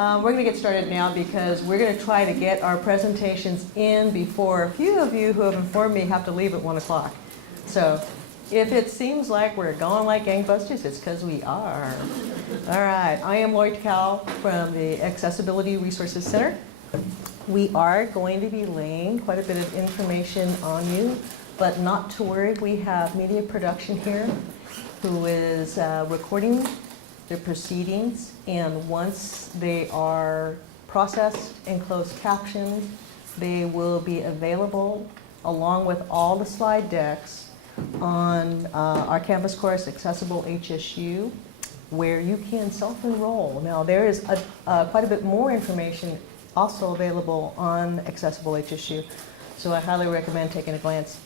We're going to get started now because we're going to try to get our presentations in before a few of you who have informed me have to leave at 1 o'clock. So if it seems like we're going like gangbusters, it's because we are. All right, I am Lori Takao from the Accessibility Resources Center. We are going to be laying quite a bit of information on you, but not to worry. We have media production here who is recording the proceedings, and once they are processed and closed captioned, they will be available along with all the slide decks on our campus course, Accessible HSU, where you can self-enroll. Now there is quite a bit more information also available on Accessible HSU, so I highly recommend taking a glance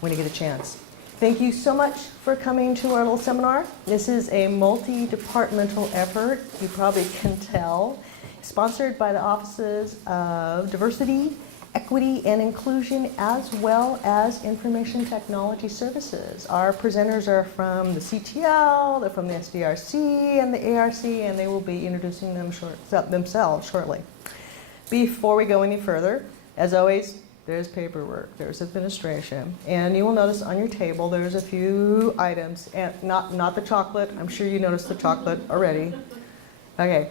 when you get a chance. Thank you so much for coming to our little seminar. This is a multi-departmental effort, you probably can tell, sponsored by the Offices of Diversity, Equity, and Inclusion, as well as Information Technology Services. Our presenters are from the CTL, they're from the SDRC and the ARC, and they will be introducing themselves shortly. Before we go any further, as always, there's paperwork, there's administration, and you will notice on your table there's a few items, and not the chocolate. I'm sure you noticed the chocolate already. Okay,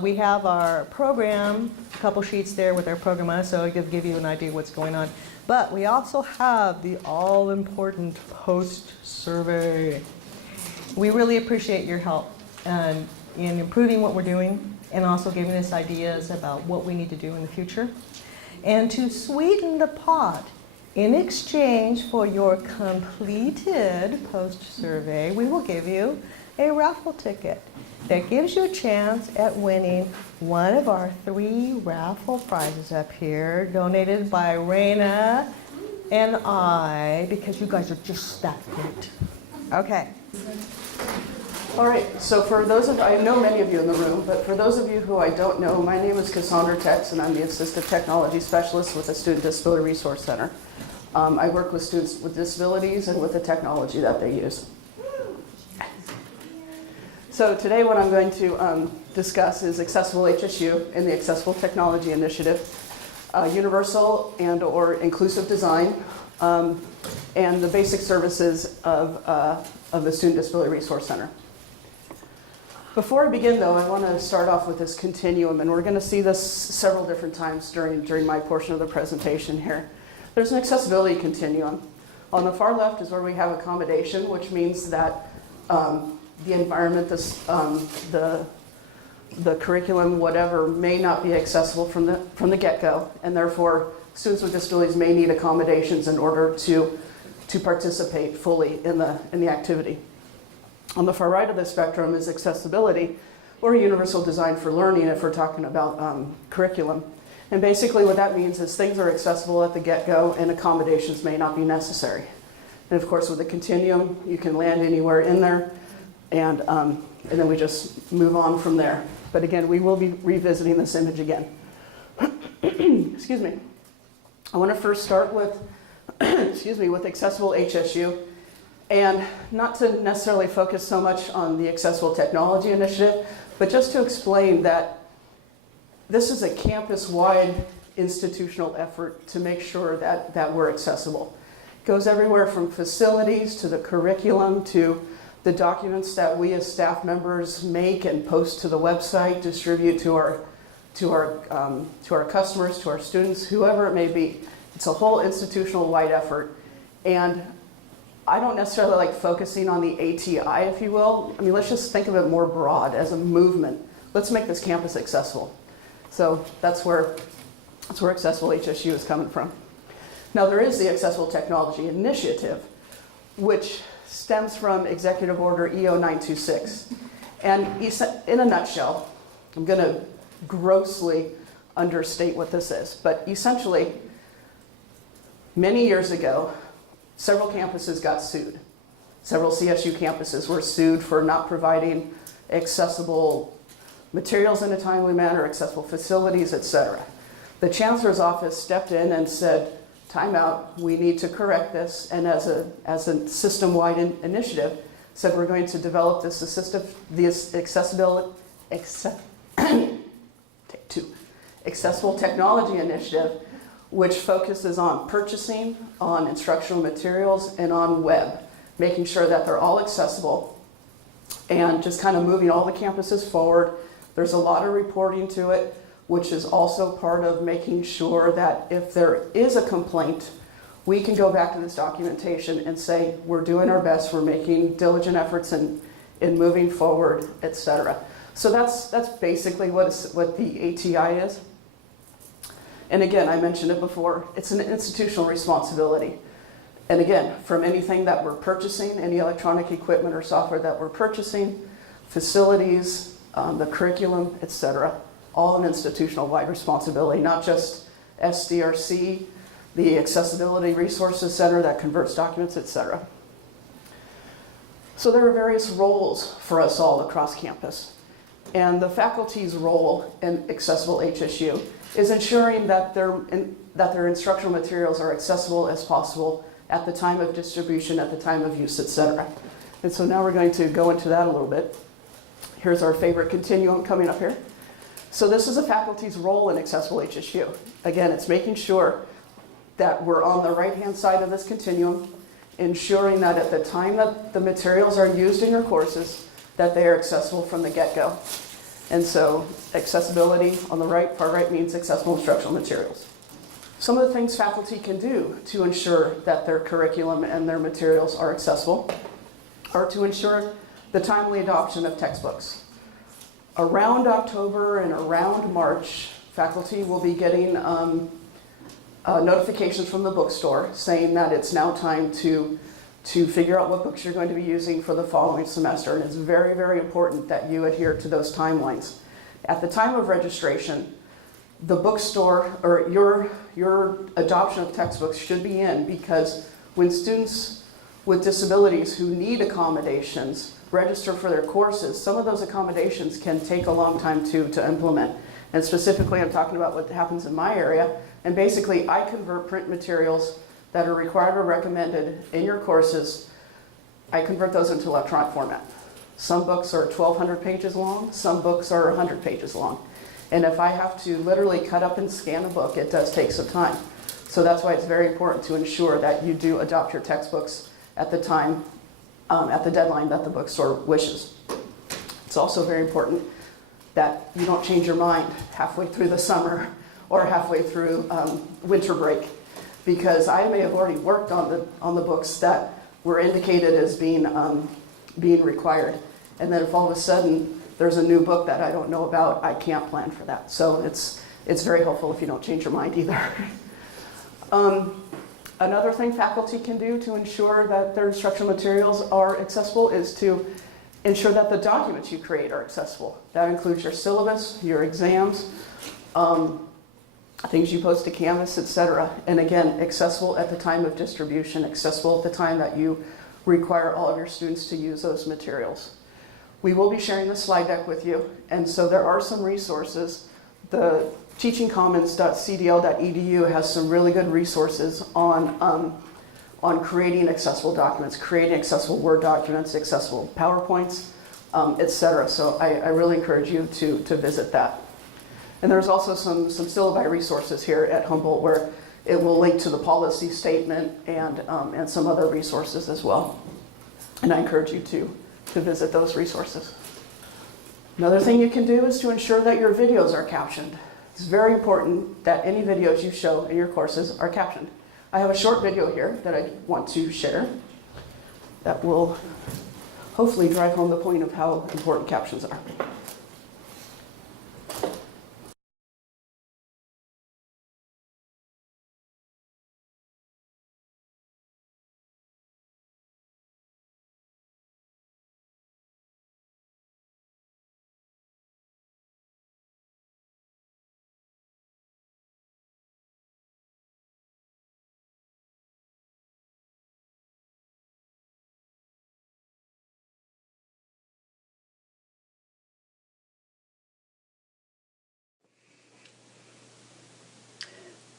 we have our program, a couple sheets there with our program on it, so it'll give you an idea what's going on. But we also have the all-important post-survey. We really appreciate your help in improving what we're doing and also giving us ideas about what we need to do in the future. And to sweeten the pot, in exchange for your completed post-survey, we will give you a raffle ticket that gives you a chance at winning one of our 3 raffle prizes up here, donated by Raina and I, because you guys are just that good. Okay. All right, so for those of, I know many of you in the room, but for those of you who I don't know, my name is Cassandra Tex, and I'm the Assistive Technology Specialist with the Student Disability Resource Center. I work with students with disabilities and with the technology that they use. So today what I'm going to discuss is Accessible HSU and the Accessible Technology Initiative, universal and or inclusive design, and the basic services of the Student Disability Resource Center. Before I begin, though, I want to start off with this continuum, and we're going to see this several different times during my portion of the presentation here. There's an accessibility continuum. On the far left is where we have accommodation, which means that the environment, the curriculum, whatever, may not be accessible from the get-go, and therefore students with disabilities may need accommodations in order to participate fully in the activity. On the far right of the spectrum is accessibility, or universal design for learning if we're talking about curriculum. And basically what that means is things are accessible at the get-go and accommodations may not be necessary. And of course with the continuum, you can land anywhere in there, and then we just move on from there. But again, we will be revisiting this image again. Excuse me. I want to first start with, with Accessible HSU. And not to necessarily focus so much on the Accessible Technology Initiative, but just to explain that this is a campus-wide institutional effort to make sure that we're accessible. It goes everywhere from facilities to the curriculum to the documents that we as staff members make and post to the website, distribute to our customers, to our students, whoever it may be. It's a whole institutional-wide effort. And I don't necessarily like focusing on the ATI, if you will. I mean, let's just think of it more broad as a movement. Let's make this campus accessible. So that's where Accessible HSU is coming from. Now there is the Accessible Technology Initiative, which stems from Executive Order EO 926. And in a nutshell, I'm going to grossly understate what this is, but essentially, many years ago, several campuses got sued. Several CSU campuses were sued for not providing accessible materials in a timely manner, accessible facilities, etc. The Chancellor's office stepped in and said, time out, we need to correct this, and as a system-wide initiative, said we're going to develop this accessibility Accessible Technology Initiative, which focuses on purchasing, on instructional materials, and on web, making sure that they're all accessible and just kind of moving all the campuses forward. There's a lot of reporting to it, which is also part of making sure that if there is a complaint, we can go back to this documentation and say, we're doing our best, we're making diligent efforts in moving forward, etc. So that's basically what the ATI is. And again, I mentioned it before, it's an institutional responsibility. And again, from anything that we're purchasing, any electronic equipment or software that we're purchasing, facilities, the curriculum, etc., all an institutional-wide responsibility, not just SDRC, the Accessibility Resources Center that converts documents, etc. So there are various roles for us all across campus. And the faculty's role in Accessible HSU is ensuring that their instructional materials are accessible as possible at the time of distribution, at the time of use, etc. And so now we're going to go into that a little bit. Here's our favorite continuum coming up here. So this is a faculty's role in Accessible HSU. Again, it's making sure that we're on the right-hand side of this continuum, ensuring that at the time that the materials are used in your courses, that they are accessible from the get-go. And so accessibility on the right, far right, means accessible instructional materials. Some of the things faculty can do to ensure that their curriculum and their materials are accessible are to ensure the timely adoption of textbooks. Around October and around March, faculty will be getting notifications from the bookstore saying that it's now time to figure out what books you're going to be using for the following semester. And it's very, very important that you adhere to those timelines. At the time of registration, the bookstore or your adoption of textbooks should be in, because when students with disabilities who need accommodations register for their courses, some of those accommodations can take a long time to implement. And specifically, I'm talking about what happens in my area. And basically, I convert print materials that are required or recommended in your courses, I convert those into electronic format. Some books are 1,200 pages long, some books are 100 pages long. And if I have to literally cut up and scan a book, it does take some time. So that's why it's very important to ensure that you do adopt your textbooks at the time, at the deadline that the bookstore wishes. It's also very important that you don't change your mind halfway through the summer or halfway through winter break, because I may have already worked on the books that were indicated as being required. And then if all of a sudden there's a new book that I don't know about, I can't plan for that. So it's very helpful if you don't change your mind either. Another thing faculty can do to ensure that their instructional materials are accessible is to ensure that the documents you create are accessible. That includes your syllabus, your exams, things you post to Canvas, etc. And again, accessible at the time of distribution, accessible at the time that you require all of your students to use those materials. We will be sharing the slide deck with you, and so there are some resources. The teachingcommons.cdl.edu has some really good resources on creating accessible documents, creating accessible Word documents, accessible PowerPoints, etc. So I really encourage you to visit that. And there's also some syllabi resources here at Humboldt where it will link to the policy statement and some other resources as well. And I encourage you to visit those resources. Another thing you can do is to ensure that your videos are captioned. It's very important that any videos you show in your courses are captioned. I have a short video here that I want to share that will hopefully drive home the point of how important captions are.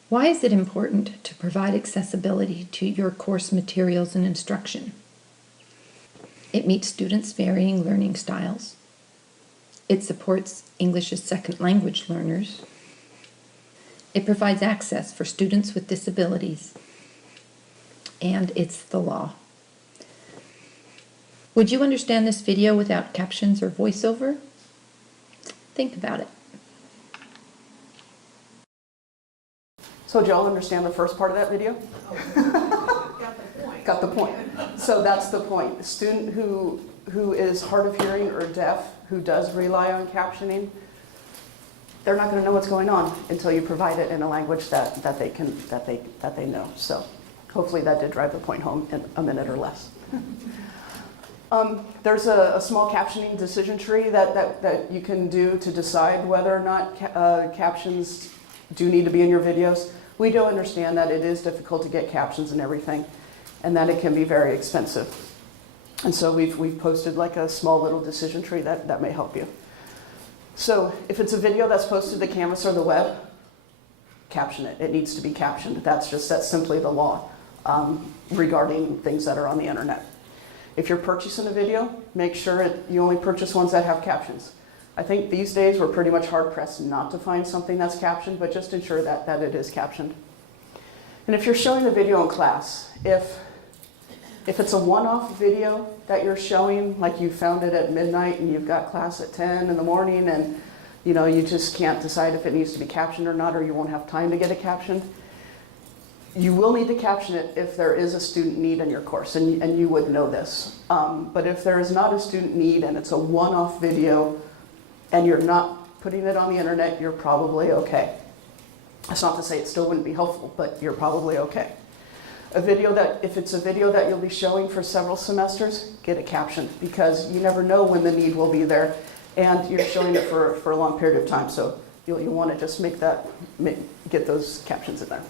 Why is it important to provide accessibility to your course materials and instruction? It meets students' varying learning styles. It supports English as second language learners. It provides access for students with disabilities, and it's the law. Would you understand this video without captions or voiceover? Think about it. So did y'all understand the first part of that video? Got the point. So that's the point. A student who is hard of hearing or deaf, who does rely on captioning, they're not going to know what's going on until you provide it in a language that they know. So hopefully that did drive the point home in a minute or less. There's a small captioning decision tree that you can do to decide whether or not captions do need to be in your videos. We do understand that it is difficult to get captions and everything, and that it can be very expensive. And so we've posted like a small little decision tree that may help you. So if it's a video that's posted to Canvas or the web, caption it. It needs to be captioned. That's simply the law regarding things that are on the internet. If you're purchasing a video, make sure you only purchase ones that have captions. I think these days we're pretty much hard-pressed not to find something that's captioned, but just ensure that it is captioned. And if you're showing a video in class, if it's a one-off video that you're showing, like you found it at midnight and you've got class at 10 in the morning and you just can't decide if it needs to be captioned or not, or you won't have time to get it captioned, you will need to caption it if there is a student need in your course, and you would know this. But if there is not a student need and it's a one-off video and you're not putting it on the internet, you're probably okay. That's not to say it still wouldn't be helpful, but you're probably okay. If it's a video that you'll be showing for several semesters, get it captioned, because you never know when the need will be there, and you're showing it for a long period of time, so you'll want to just get those captions in there.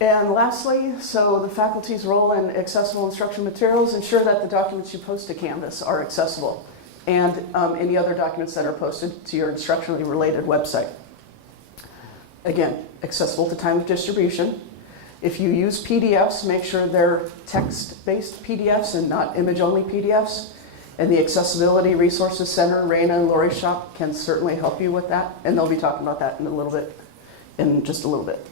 And lastly, so the faculty's role in accessible instructional materials, ensure that the documents you post to Canvas are accessible, and any other documents that are posted to your instructionally related website. Again, accessible at the time of distribution. If you use PDFs, make sure they're text-based PDFs and not image-only PDFs. And the Accessibility Resources Center, Raina and Lori's shop, can certainly help you with that. And they'll be talking about that in just a little bit.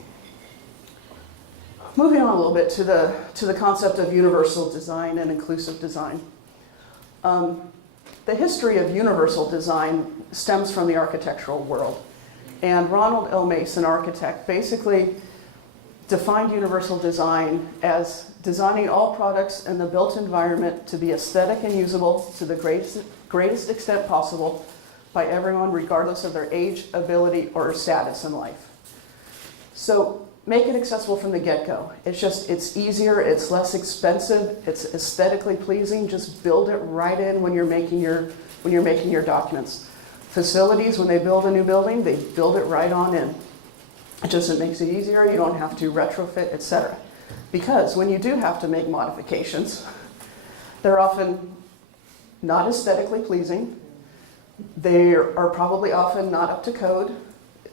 Moving on a little bit to the concept of universal design and inclusive design. The history of universal design stems from the architectural world. And Ronald L. Mace, an architect, basically defined universal design as designing all products in the built environment to be aesthetic and usable to the greatest extent possible by everyone, regardless of their age, ability, or status in life. So make it accessible from the get-go. It's easier, it's less expensive, it's aesthetically pleasing. Just build it right in when you're making your documents. Facilities, when they build a new building, they build it right on in. It makes it easier, you don't have to retrofit, etc. Because when you do have to make modifications, they're often not aesthetically pleasing. They are probably often not up to code.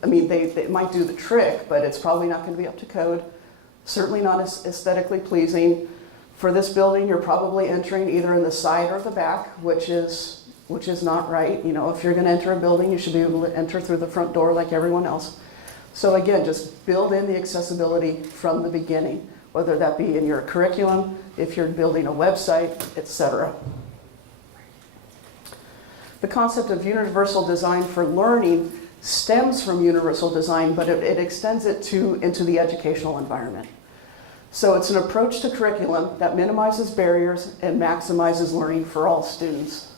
I mean, they might do the trick, but it's probably not going to be up to code. Certainly not aesthetically pleasing. For this building, you're probably entering either in the side or the back, which is not right. If you're going to enter a building, you should be able to enter through the front door like everyone else. So again, just build in the accessibility from the beginning, whether that be in your curriculum, if you're building a website, etc. The concept of universal design for learning stems from universal design, but it extends it into the educational environment. So it's an approach to curriculum that minimizes barriers and maximizes learning for all students.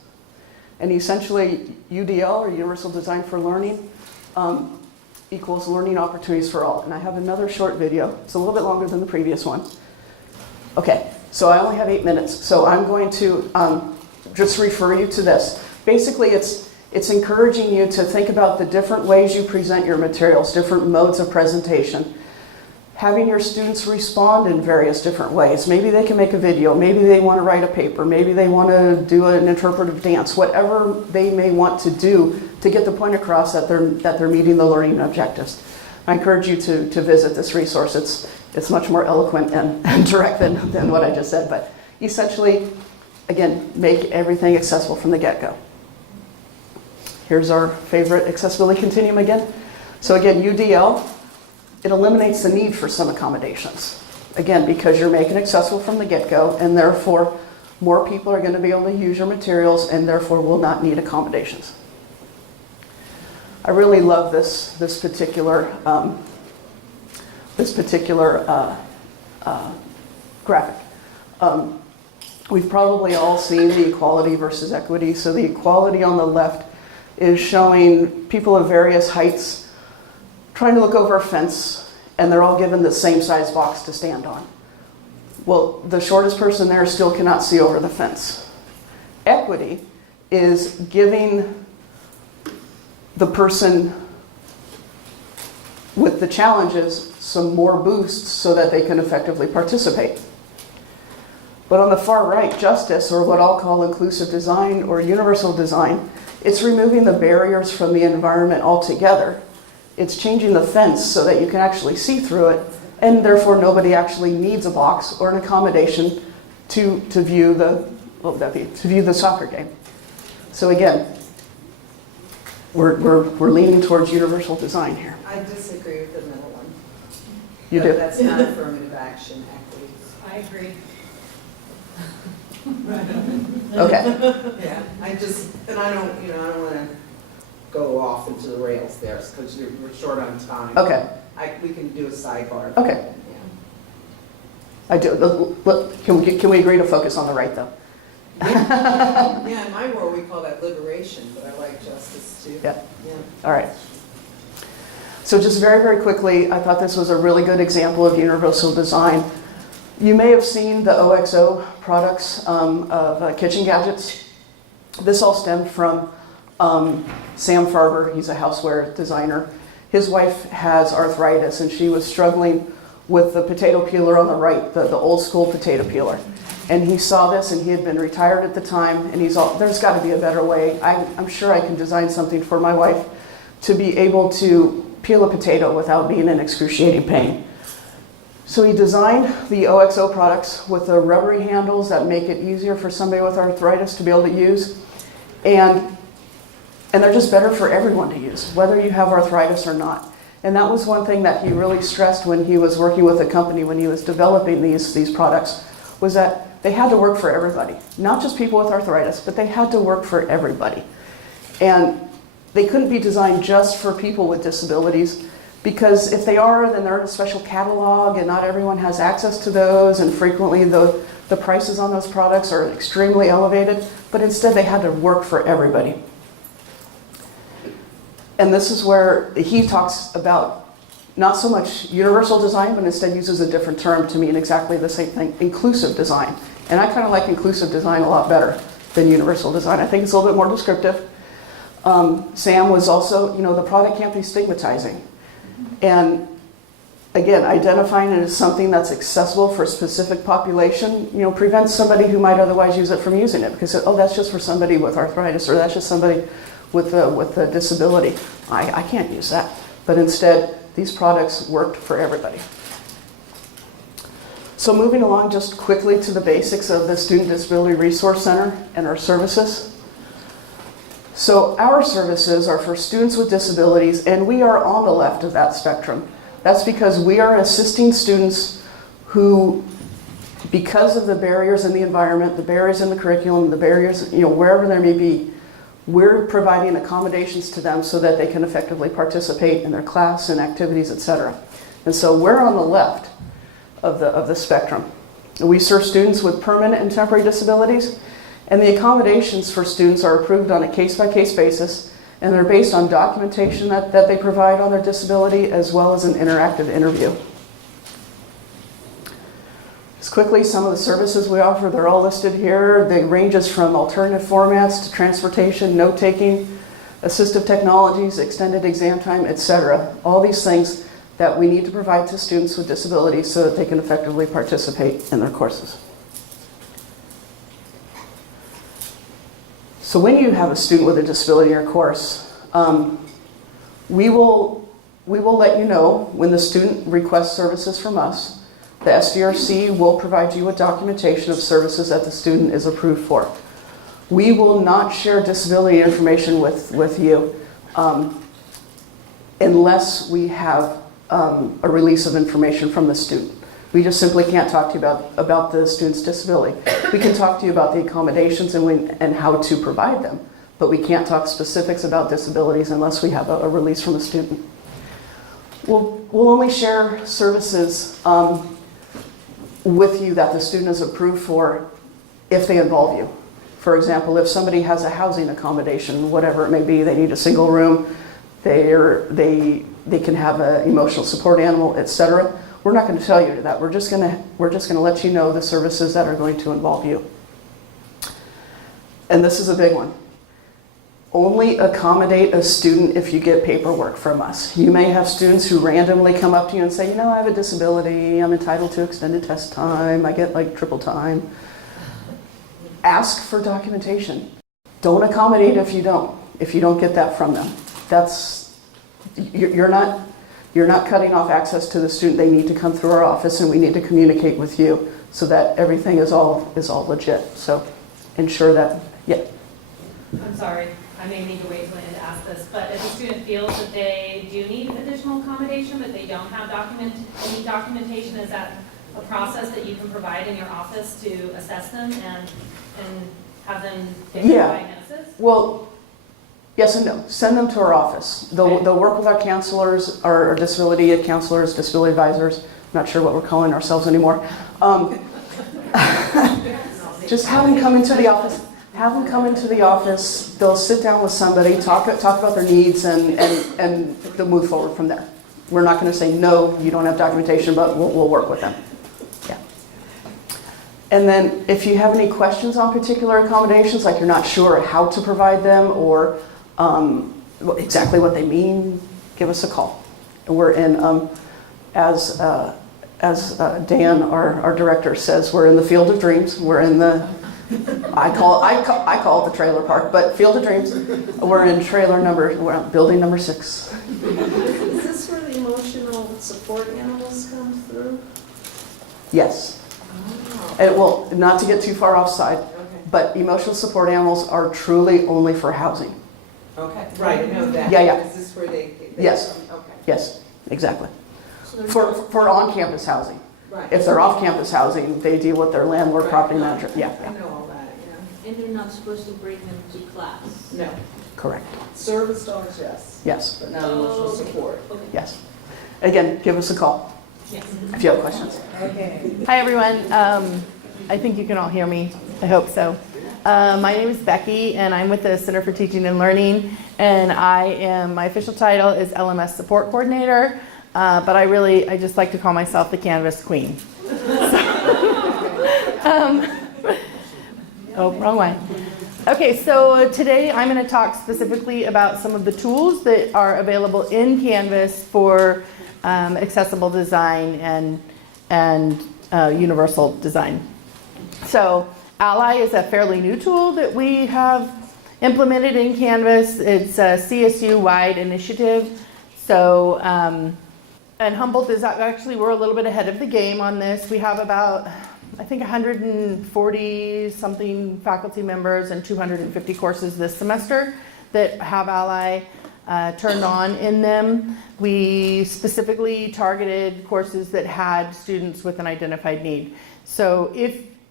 And essentially, UDL, or Universal Design for Learning, equals learning opportunities for all. And I have another short video. It's a little bit longer than the previous one. Okay, so I only have 8 minutes, so I'm going to just refer you to this. Basically, it's encouraging you to think about the different ways you present your materials, different modes of presentation. Having your students respond in various different ways. Maybe they can make a video, maybe they want to write a paper, maybe they want to do an interpretive dance, whatever they may want to do to get the point across that they're meeting the learning objectives. I encourage you to visit this resource. It's much more eloquent and direct than what I just said, but essentially, again, make everything accessible from the get-go. Here's our favorite accessibility continuum again. So again, UDL, it eliminates the need for some accommodations. Again, because you're making it accessible from the get-go, and therefore more people are going to be able to use your materials and therefore will not need accommodations. I really love this particular graphic. We've probably all seen the equality versus equity. So the equality on the left is showing people of various heights trying to look over a fence, and they're all given the same size box to stand on. Well, the shortest person there still cannot see over the fence. Equity is giving the person with the challenges some more boosts so that they can effectively participate. But on the far right, justice, or what I'll call inclusive design or universal design, it's removing the barriers from the environment altogether. It's changing the fence so that you can actually see through it, and therefore nobody actually needs a box or an accommodation to view the, what would that be, to view the soccer game. So again, we're leaning towards universal design here. I disagree with the middle one. You But do? That's not affirmative action, equity. I agree. Okay. Yeah, I just, and I don't, I don't want to go off into the rails there, because we're short on time. Okay. We can do a sidebar. Okay. Yeah. I do. Can we agree to focus on the right, though? Yeah, in my world, we call that liberation, but I like justice too. Yeah. Yeah. All right. So just very, very quickly, I thought this was a really good example of universal design. You may have seen the OXO products of kitchen gadgets. This all stemmed from Sam Farber. He's a houseware designer. His wife has arthritis, and she was struggling with the potato peeler on the right, the old school potato peeler. And he saw this, and he had been retired at the time, and he's all, there's got to be a better way. I'm sure I can design something for my wife to be able to peel a potato without being in excruciating pain. So he designed the OXO products with the rubbery handles that make it easier for somebody with arthritis to be able to use. And they're just better for everyone to use, whether you have arthritis or not. And that was one thing that he really stressed when he was working with a company, when he was developing these products, was that they had to work for everybody. Not just people with arthritis, but they had to work for everybody. And they couldn't be designed just for people with disabilities, because if they are, then they're in a special catalog, and not everyone has access to those, and frequently the prices on those products are extremely elevated, but instead they had to work for everybody. And this is where he talks about not so much universal design, but instead uses a different term to mean exactly the same thing, inclusive design. And I kind of like inclusive design a lot better than universal design. I think it's a little bit more descriptive. Sam was also, the product can't be stigmatizing. And again, identifying it as something that's accessible for a specific population, prevents somebody who might otherwise use it from using it, because, oh, that's just for somebody with arthritis, or that's just somebody with a disability. I can't use that. But instead, these products worked for everybody. So moving along just quickly to the basics of the Student Disability Resource Center and our services. So our services are for students with disabilities, and we are on the left of that spectrum. That's because we are assisting students who, because of the barriers in the environment, the barriers in the curriculum, the barriers, wherever there may be, we're providing accommodations to them so that they can effectively participate in their class and activities, etc. And so we're on the left of the spectrum. We serve students with permanent and temporary disabilities, and the accommodations for students are approved on a case-by-case basis, and they're based on documentation that they provide on their disability, as well as an interactive interview. Just quickly, some of the services we offer, they're all listed here. They ranges from alternative formats to transportation, note-taking, assistive technologies, extended exam time, etc. All these things that we need to provide to students with disabilities so that they can effectively participate in their courses. So when you have a student with a disability in your course, we will let you know when the student requests services from us. The SDRC will provide you with documentation of services that the student is approved for. We will not share disability information with you. unless we have a release of information from the student. We just simply can't talk to you about the student's disability. We can talk to you about the accommodations and how to provide them, but we can't talk specifics about disabilities unless we have a release from the student. We'll only share services with you that the student is approved for if they involve you. For example, if somebody has a housing accommodation, whatever it may be, they need a single room, they can have an emotional support animal, etc. We're not going to tell you that. We're just going to let you know the services that are going to involve you. And this is a big one. Only accommodate a student if you get paperwork from us. You may have students who randomly come up to you and say, you know, I have a disability, I'm entitled to extended test time, I get like triple time. Ask for documentation. Don't accommodate if you don't get that from them. You're not cutting off access to the student. They need to come through our office and we need to communicate with you so that everything is all legit. So ensure that, yeah. I'm sorry, I may need to wait till I end to ask this, but if a student feels that they do need additional accommodation, but they don't have any documentation, is that a process that you can provide in your office to assess them and have them get their diagnosis? Well, yes and no. Send them to our office. They'll work with our counselors, our disability counselors, disability advisors. I'm not sure what we're calling ourselves anymore. Just have them come into the office. Have them come into the office. They'll sit down with somebody, talk about their needs, and they'll move forward from there. We're not going to say, no, you don't have documentation, but we'll work with them. Yeah. And then if you have any questions on particular accommodations, like you're not sure how to provide them or exactly what they mean, give us a call. And we're in, as Dan, our director, says, we're in the field of dreams. We're in the, I call it the trailer park, but field of dreams. We're in we're on building number 6. Is this where the emotional support animals come through? Yes. Oh. And well, not to get too far offside, Okay. but emotional support animals are truly only for housing. Okay, right, I know that. Yeah, yeah. Is this where they Yes. Okay, Yes, exactly. So they're For on-campus housing. right. If they're off-campus housing, they deal with their landlord, Right. property manager. Yeah, I know all that, And they're not supposed to bring them to class? yeah. No, correct. service dogs, yes, Yes, but not emotional Okay. support. Okay. yes. Again, give us a call Yes. if you have questions. Okay. Hi, everyone. I think you can all hear me. I hope so. My name is Becky, and I'm with the Center for Teaching and Learning, and my official title is LMS Support Coordinator, but I just like to call myself the Canvas Queen. Oh, wrong way. Okay, so today I'm going to talk specifically about some of the tools that are available in Canvas for accessible design and universal design. So Ally is a fairly new tool that we have implemented in Canvas. It's a CSU-wide initiative. So, and Humboldt is actually, we're a little bit ahead of the game on this. We have about, I think, 140 something faculty members and 250 courses this semester that have Ally turned on in them. We specifically targeted courses that had students with an identified need. So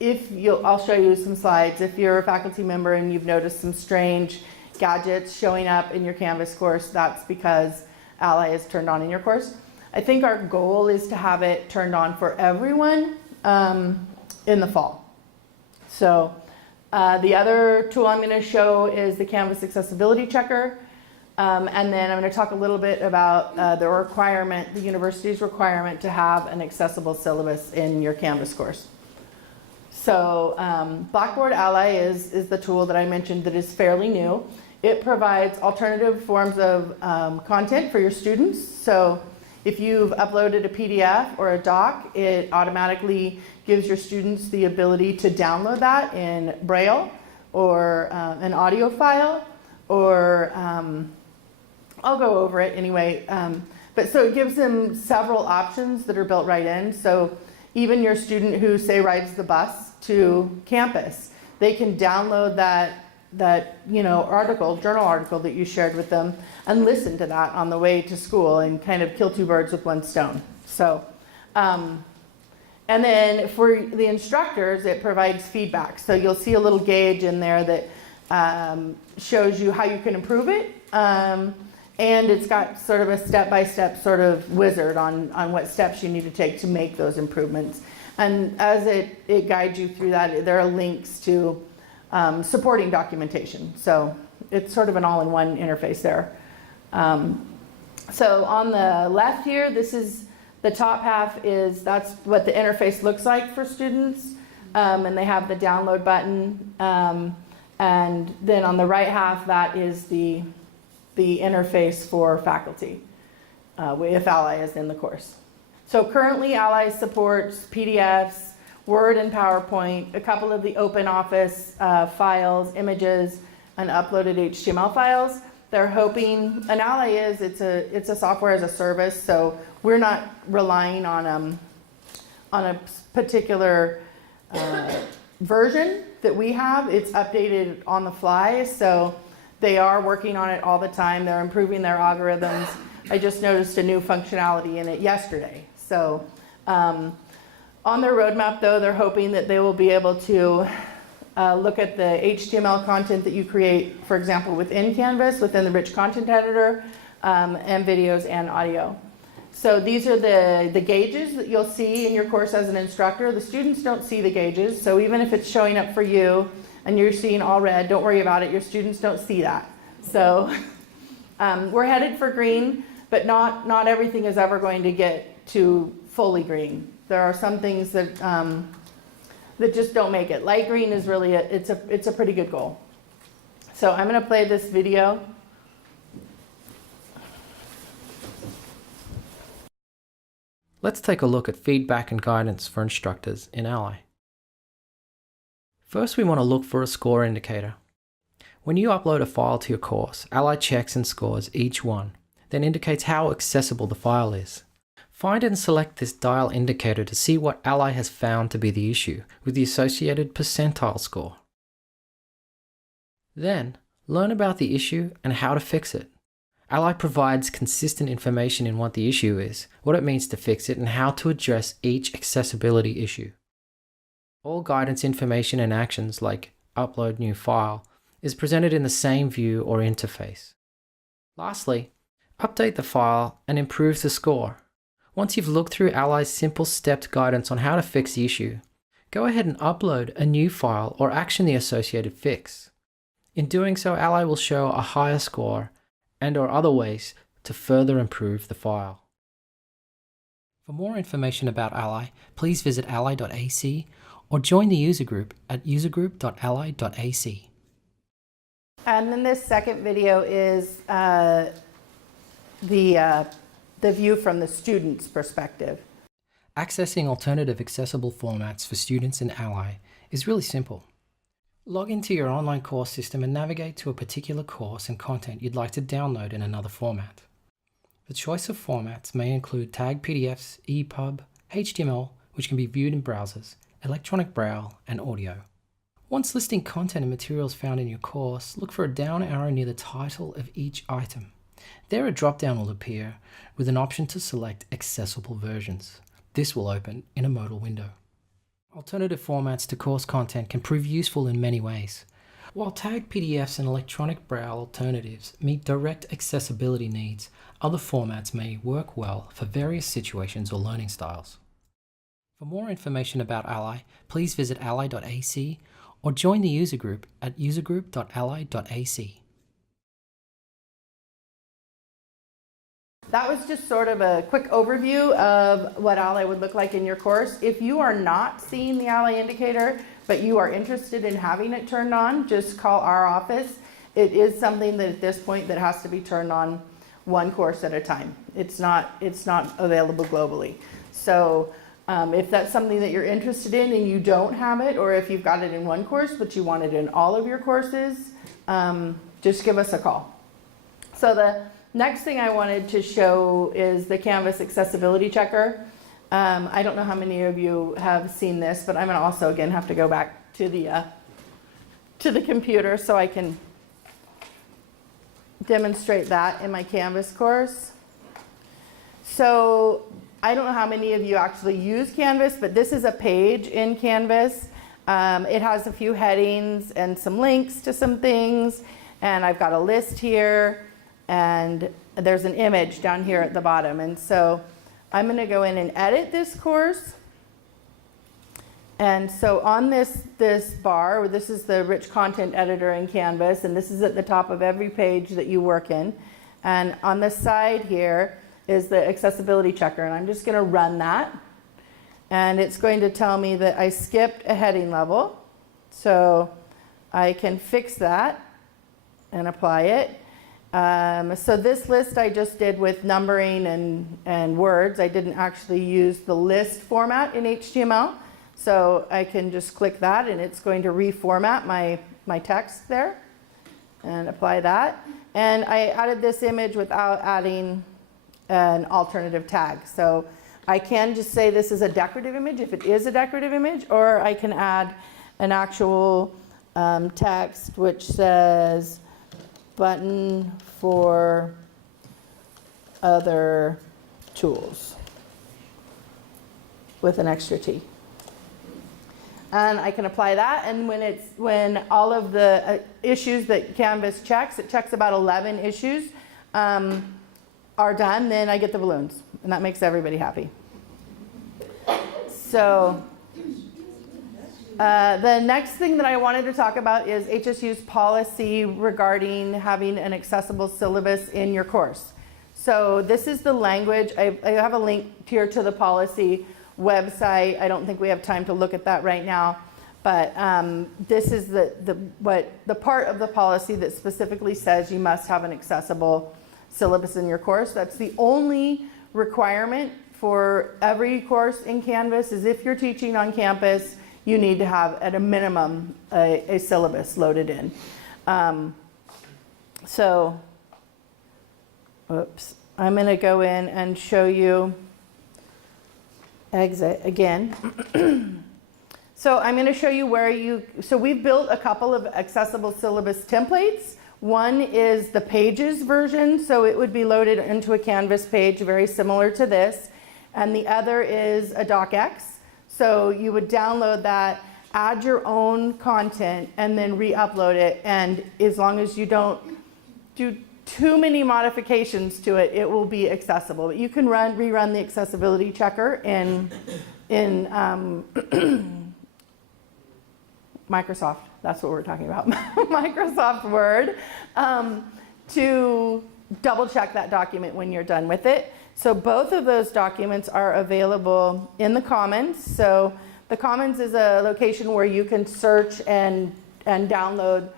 I'll show you some slides. If you're a faculty member and you've noticed some strange gadgets showing up in your Canvas course, that's because Ally is turned on in your course. I think our goal is to have it turned on for everyone in the fall. So the other tool I'm going to show is the Canvas Accessibility Checker. And then I'm going to talk a little bit about the university's requirement to have an accessible syllabus in your Canvas course. So Blackboard Ally is the tool that I mentioned that is fairly new. It provides alternative forms of content for your students. So if you've uploaded a PDF or a doc, it automatically gives your students the ability to download that in Braille or an audio file, or I'll go over it anyway. But so it gives them several options that are built right in. So even your student who, say, rides the bus to campus, they can download that journal article that you shared with them and listen to that on the way to school and kind of kill two birds with one stone. So, and then for the instructors, it provides feedback. So you'll see a little gauge in there that shows you how you can improve it. And it's got sort of a step-by-step sort of wizard on what steps you need to take to make those improvements. And as it guides you through that, there are links to supporting documentation. So it's sort of an all-in-one interface there. So on the left here, this is the top half that's what the interface looks like for students. And they have the download button. And then on the right half, that is the interface for faculty, if Ally is in the course. So currently Ally supports PDFs, Word and PowerPoint, a couple of the OpenOffice files, images, and uploaded HTML files. They're hoping, and Ally it's a software as a service, so we're not relying on a particular version that we have. It's updated on the fly, so they are working on it all the time. They're improving their algorithms. I just noticed a new functionality in it yesterday. So on their roadmap, though, they're hoping that they will be able to look at the HTML content that you create, for example, within Canvas, within the rich content editor, and videos and audio. So these are the gauges that you'll see in your course as an instructor. The students don't see the gauges, so even if it's showing up for you and you're seeing all red, don't worry about it. Your students don't see that. So we're headed for green, but not everything is ever going to get to fully green. There are some things that that just don't make it. Light green is really it's a pretty good goal. So I'm going to play this video. Let's take a look at feedback and guidance for instructors in Ally. First, we want to look for a score indicator. When you upload a file to your course, Ally checks and scores each one, then indicates how accessible the file is. Find and select this dial indicator to see what Ally has found to be the issue with the associated percentile score. Then, learn about the issue and how to fix it. Ally provides consistent information in what the issue is, what it means to fix it, and how to address each accessibility issue. All guidance information and actions like upload new file is presented in the same view or interface. Lastly, update the file and improve the score. Once you've looked through Ally's simple stepped guidance on how to fix the issue, go ahead and upload a new file or action the associated fix. In doing so, Ally will show a higher score and/or other ways to further improve the file. For more information about Ally, please visit ally.ac or join the user group at usergroup.ally.ac. And then this second video is the view from the student's perspective. Accessing alternative accessible formats for students in Ally is really simple. Log into your online course system and navigate to a particular course and content you'd like to download in another format. The choice of formats may include tagged PDFs, EPUB, HTML, which can be viewed in browsers, electronic braille, and audio. Once listing content and materials found in your course, look for a down arrow near the title of each item. There a drop-down will appear with an option to select accessible versions. This will open in a modal window. Alternative formats to course content can prove useful in many ways. While tagged PDFs and electronic braille alternatives meet direct accessibility needs, other formats may work well for various situations or learning styles. For more information about Ally, please visit ally.ac or join the user group at usergroup.ally.ac. That was just sort of a quick overview of what Ally would look like in your course. If you are not seeing the Ally indicator, but you are interested in having it turned on, just call our office. It is something that at this point that has to be turned on one course at a time. It's not available globally. So if that's something that you're interested in and you don't have it, or if you've got it in one course but you want it in all of your courses, just give us a call. So the next thing I wanted to show is the Canvas Accessibility Checker. I don't know how many of you have seen this, but I'm going to also again have to go back to the to the computer so I can demonstrate that in my Canvas course. So I don't know how many of you actually use Canvas, but this is a page in Canvas. It has a few headings and some links to some things, and I've got a list here, and there's an image down here at the bottom. And so I'm going to go in and edit this course. And so on this bar, this is the rich content editor in Canvas, and this is at the top of every page that you work in. And on the side here is the accessibility checker, and I'm just going to run that. And it's going to tell me that I skipped a heading level. So I can fix that and apply it. So this list I just did with numbering and words. I didn't actually use the list format in HTML. So I can just click that, and it's going to reformat my text there and apply that. And I added this image without adding an alternative tag. So I can just say this is a decorative image if it is a decorative image, or I can add an actual text which says button for other tools with an extra T. And I can apply that, and when all of the issues that Canvas checks, it checks about 11 issues, are done, then I get the balloons, and that makes everybody happy. So the next thing that I wanted to talk about is HSU's policy regarding having an accessible syllabus in your course. So this is the language. I have a link here to the policy website. I don't think we have time to look at that right now, but this is the part of the policy that specifically says you must have an accessible syllabus in your course. That's the only requirement for every course in Canvas, is if you're teaching on campus, you need to have at a minimum a syllabus loaded in. So, oops, I'm going to go in and show you exit again. So I'm going to show you so we've built a couple of accessible syllabus templates. One is the Pages version, so it would be loaded into a Canvas page very similar to this. And the other is a docx. So you would download that, add your own content, and then re-upload it. And as long as you don't do too many modifications to it, it will be accessible. But you can rerun the accessibility checker in Microsoft. That's what we're talking about. Microsoft Word, to double check that document when you're done with it. So both of those documents are available in the Commons. So the Commons is a location where you can search and download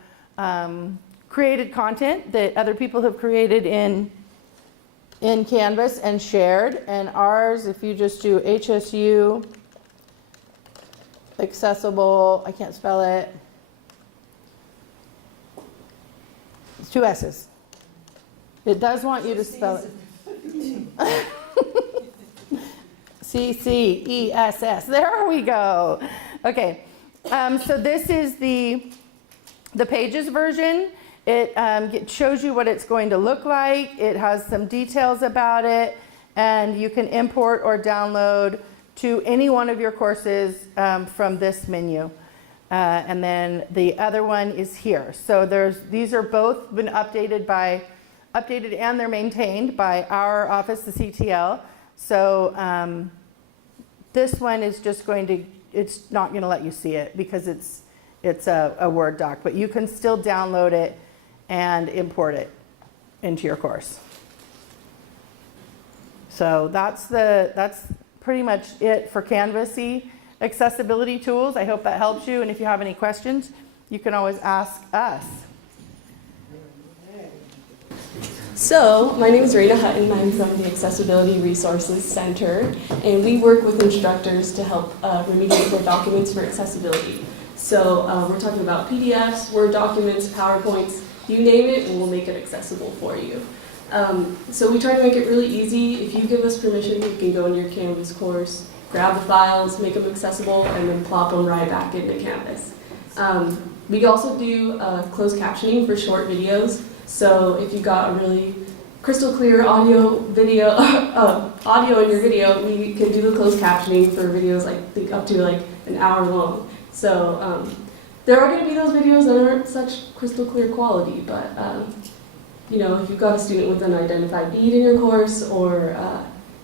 created content that other people have created in Canvas and shared. And ours, if you just do HSU accessible, I can't spell it, it's 2 S's. It does want you to spell it. CCESS. There we go. Okay. So this is the Pages version. It shows you what it's going to look like. It has some details about it, and you can import or download to any one of your courses from this menu. And then the other one is here. So these are both been updated and they're maintained by our office, the CTL. So this one is just it's not going to let you see it because it's a Word doc, but you can still download it and import it into your course. So that's pretty much it for Canvas-y accessibility tools. I hope that helps you, and if you have any questions, you can always ask us. So, my name is Raina Hutton. I'm from the Accessibility Resources Center, and we work with instructors to help remediate their documents for accessibility. So, we're talking about PDFs, Word documents, PowerPoints, you name it, and we'll make it accessible for you. So we try to make it really easy. If you give us permission, you can go in your Canvas course, grab the files, make them accessible, and then plop them right back into Canvas. We also do closed captioning for short videos. So if you've got a really crystal clear audio in your video, we can do the closed captioning for videos like up to like an hour long. So there are going to be those videos that aren't such crystal clear quality, but you know, if you've got a student with an identified need in your course, or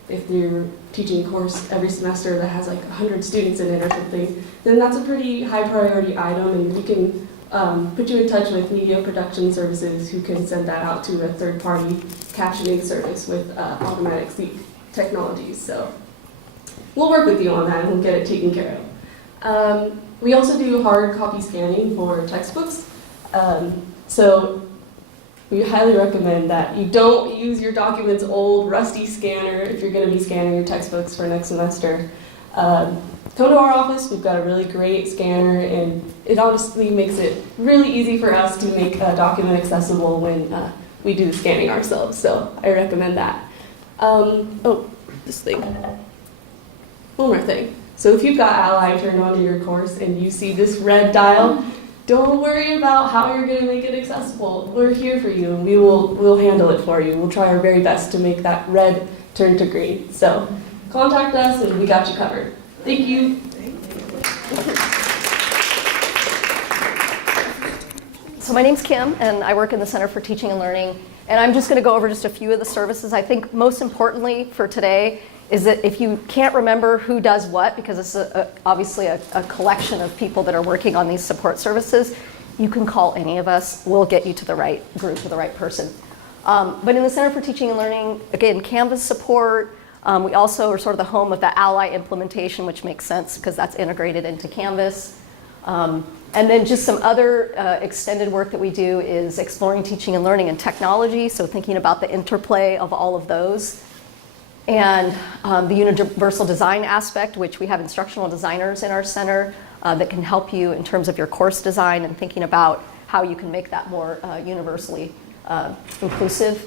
if you're teaching a course every semester that has like 100 students in it or something, then that's a pretty high priority item, and we can put you in touch with Media Production Services, who can send that out to a third-party captioning service with automatic speak technologies. So we'll work with you on that and we'll get it taken care of. We also do hard copy scanning for textbooks. So we highly recommend that you don't use your document's old rusty scanner if you're going to be scanning your textbooks for next semester. Come to our office. We've got a really great scanner, and it honestly makes it really easy for us to make a document accessible when we do the scanning ourselves. So I recommend that. Oh, this thing. One more thing. So if you've got Ally turned on in your course and you see this red dial, don't worry about how you're going to make it accessible. We're here for you, and we'll handle it for you. We'll try our very best to make that red turn to green. So contact us, and we got you covered. Thank you. So my name's Kim, and I work in the Center for Teaching and Learning. And I'm just going to go over just a few of the services. I think most importantly for today is that if you can't remember who does what, because it's obviously a collection of people that are working on these support services, you can call any of us. We'll get you to the right group or the right person. But in the Center for Teaching and Learning, again, Canvas support. We also are sort of the home of the Ally implementation, which makes sense because that's integrated into Canvas. And then just some other extended work that we do is exploring teaching and learning and technology, so thinking about the interplay of all of those. And the universal design aspect, which we have instructional designers in our center that can help you in terms of your course design and thinking about how you can make that more universally inclusive.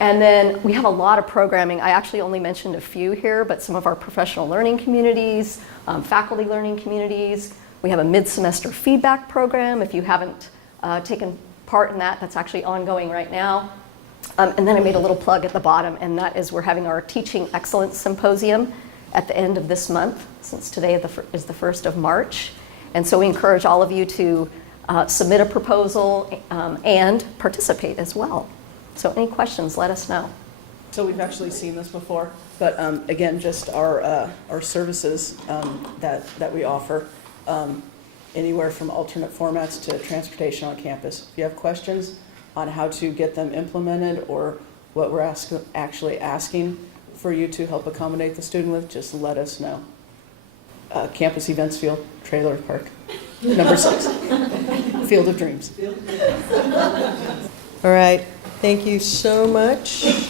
And then we have a lot of programming. I actually only mentioned a few here, but some of our professional learning communities, faculty learning communities. We have a mid-semester feedback program. If you haven't taken part in that, that's actually ongoing right now. And then I made a little plug at the bottom, and that is we're having our Teaching Excellence Symposium at the end of this month, since today is the 1st of March. And so we encourage all of you to submit a proposal and participate as well. So any questions, let us know. So we've actually seen this before, but again, just our services that we offer, anywhere from alternate formats to transportation on campus. If you have questions on how to get them implemented or what we're actually asking for you to help accommodate the student with, just let us know. Campus Events Field, Trailer Park, number 6, Field of Dreams. All right. Thank you so much.